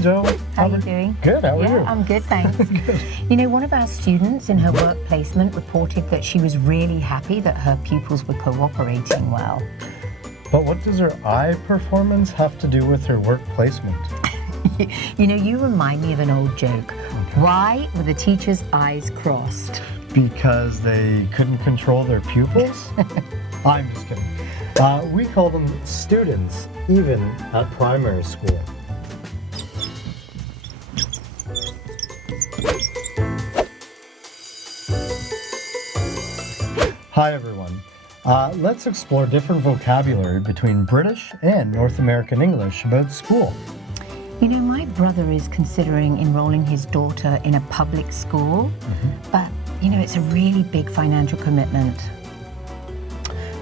Joe. How are you doing? Good, how are you? Yeah, I'm good, thanks. Good. You know, one of our students in her work placement reported that she was really happy that her pupils were cooperating well. But what does her eye performance have to do with her work placement? You know, you remind me of an old joke. Okay. Why were the teacher's eyes crossed? Because they couldn't control their pupils? I'm just kidding. We call them students, even at primary school. Hi everyone. Let's explore different vocabulary between British and North American English about school. You know, my brother is considering enrolling his daughter in a public school, but, you know, it's a really big financial commitment.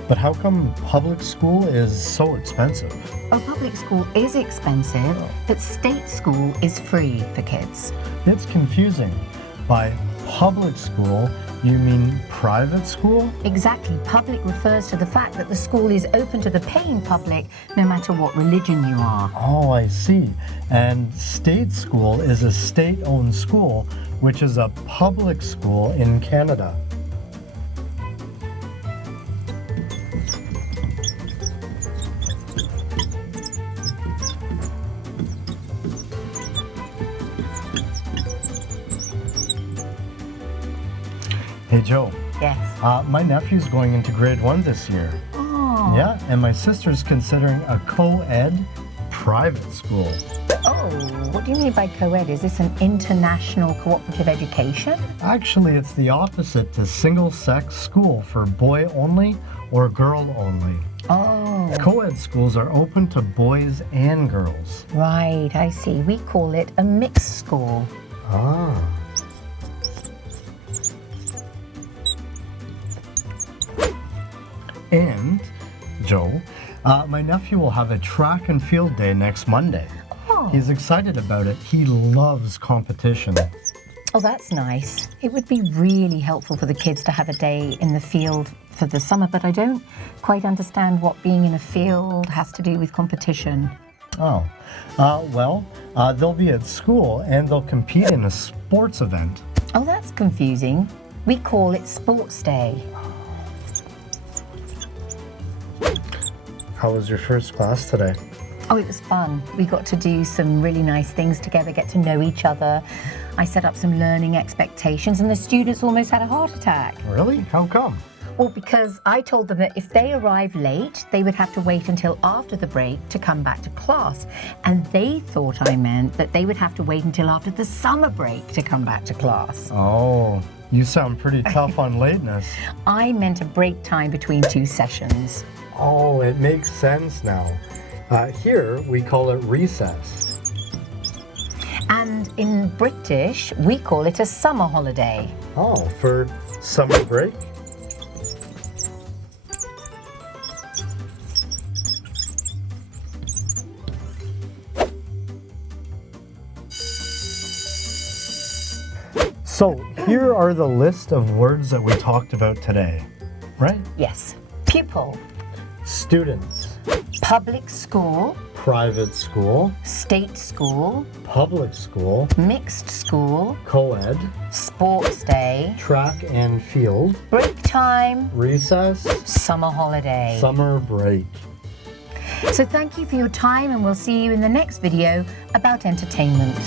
But how come public school is so expensive? Oh, public school is expensive, but state school is free for kids. It's confusing. By public school, you mean private school? Exactly. Public refers to the fact that the school is open to the paying public, no matter what religion you are. Oh, I see. And state school is a state-owned school, which is a public school in Canada. Hey Joe. Yes. My nephew's going into grade 1 this year. Oh. Yeah, and my sister's considering a co-ed private school. Oh, what do you mean by co-ed? Is this an international cooperative education? Actually, it's the opposite to single-sex school for boy only or girl only. Oh. Co-ed schools are open to boys and girls. Right, I see. We call it a mixed school. Ah. And, Joe, my nephew will have a track and field day next Monday. Oh. He's excited about it. He loves competition. Oh, that's nice. It would be really helpful for the kids to have a day in the field for the summer, but I don't quite understand what being in a field has to do with competition. Oh, they'll be at school and they'll compete in a sports event. Oh, that's confusing. We call it sports day. How was your first class today? Oh, it was fun. We got to do some really nice things together, get to know each other. I set up some learning expectations and the students almost had a heart attack. Really? How come? Well, because I told them that if they arrived late, they would have to wait until after the break to come back to class. And they thought I meant that they would have to wait until after the summer break to come back to class. Oh, you sound pretty tough on lateness. I meant a break time between 2 sessions. Oh, it makes sense now. Here, we call it recess. And in British, we call it a summer holiday. Oh, for summer break? So, here are the list of words that we talked about today, right? Yes. Pupil, Students, public school, private school, state school, public school, mixed school, co-ed, sports day, track and field, break time, recess, summer holiday. summer break. So thank you for your time and we'll see you in the next video about entertainment.